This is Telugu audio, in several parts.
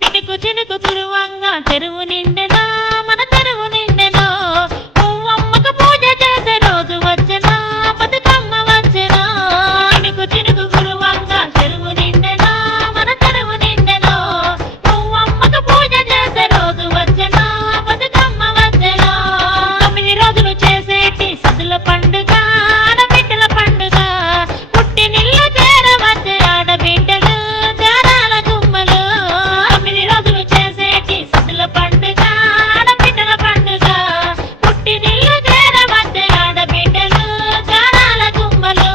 చినుకు చినుకు తురువంగా చెరువు నిండెనో మన చెరువు నిండెనో పువ్వమ్మకు పూజ చేసే రోజు వచ్చెనో బతుకమ్మ వచ్చెనో చినుకు చినుకు కురువంగా చెరువు నిండెనో మన చెరువు నిండెనో పువ్వమ్మకు పూజ చేసే రోజు వచ్చెనో బతుకమ్మ వచ్చెనో 9 రోజులు చేసేటి సద్దుల పండుగ ఆడబిడ్డల పండుగ పుట్టినిల్లు చేరవచ్చే ఆడబిడ్డలు జారాల గుమ్మలు 9 రోజులు చేసేటి సద్దుల పండుగ ఆడబిడ్డల పండుగ పుట్టినిల్లు చేరవచ్చే ఆడబిడ్డలు జారాల గుమ్మలు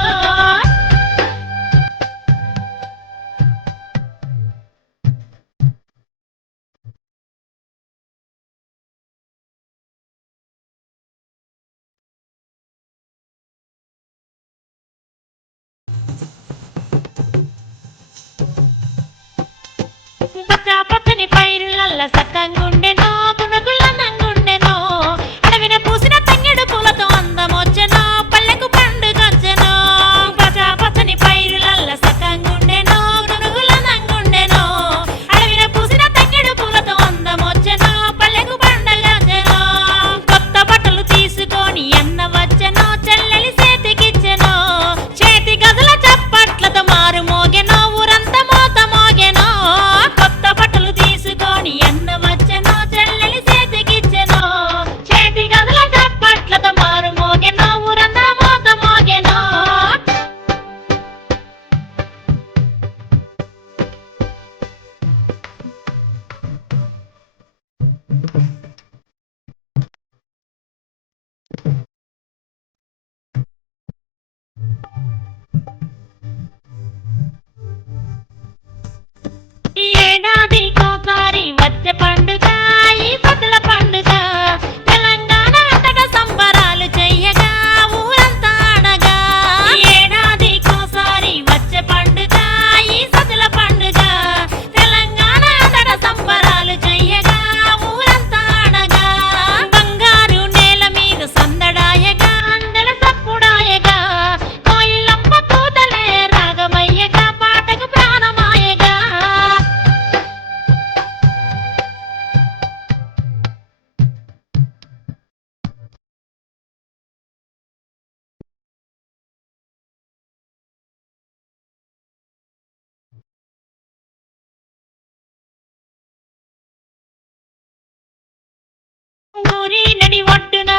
పచ్చ పచ్చని పైరులల్ల సక్కంగుండెనో గునగుల్ల నంగుండెనో అడవిన పూసిన తంగెడు పూలతో అందమొచ్చెనో పల్లెకు పండుగొచ్చెనో పచ్చ పచ్చని పైరులల్ల సక్కంగుండెనో గునగుల్ల నంగుండెనో అడవిన పూసిన తంగెడు పూలతో అందమొచ్చెనో పల్లెకు పండుగొచ్చెనో కొత్త బట్టలు తీసుకొని అన్న వచ్చెనో చెల్లెలి చేతికిచ్చెనో చేతి గదుల చప్పట్లతో మారు మోగెనో ఊరంతా మోత మోగెనో కొత్త బట్టలు తీసుకొని అన్న వచ్చెనో చెల్లెలి చేతికిచ్చెనో చేతి గదుల చప్పట్లతో మారు మోగెనో ఊరంతా మోత మోగెనో ఈ ఏడాదికోసారి వచ్చే పండుగ ఈ సద్దుల పండుగ తెలంగాణ అంతటా సంబరాలు చెయ్యగా ఊరంతా ఆడగా ఈ ఏడాదికోసారి వచ్చే పండుగ ఈ సద్దుల పండుగ తెలంగాణ అంతటా సంబరాలు చెయ్యగా ఊరంతా ఆడగా బంగారు నేల మీద సందడాయగా అందెల సప్పుడాయగా కోయిలమ్మ కూతలే రాగమయ్యగా పాటకు ప్రాణమాయగా ఊరి నడి ఒడ్డున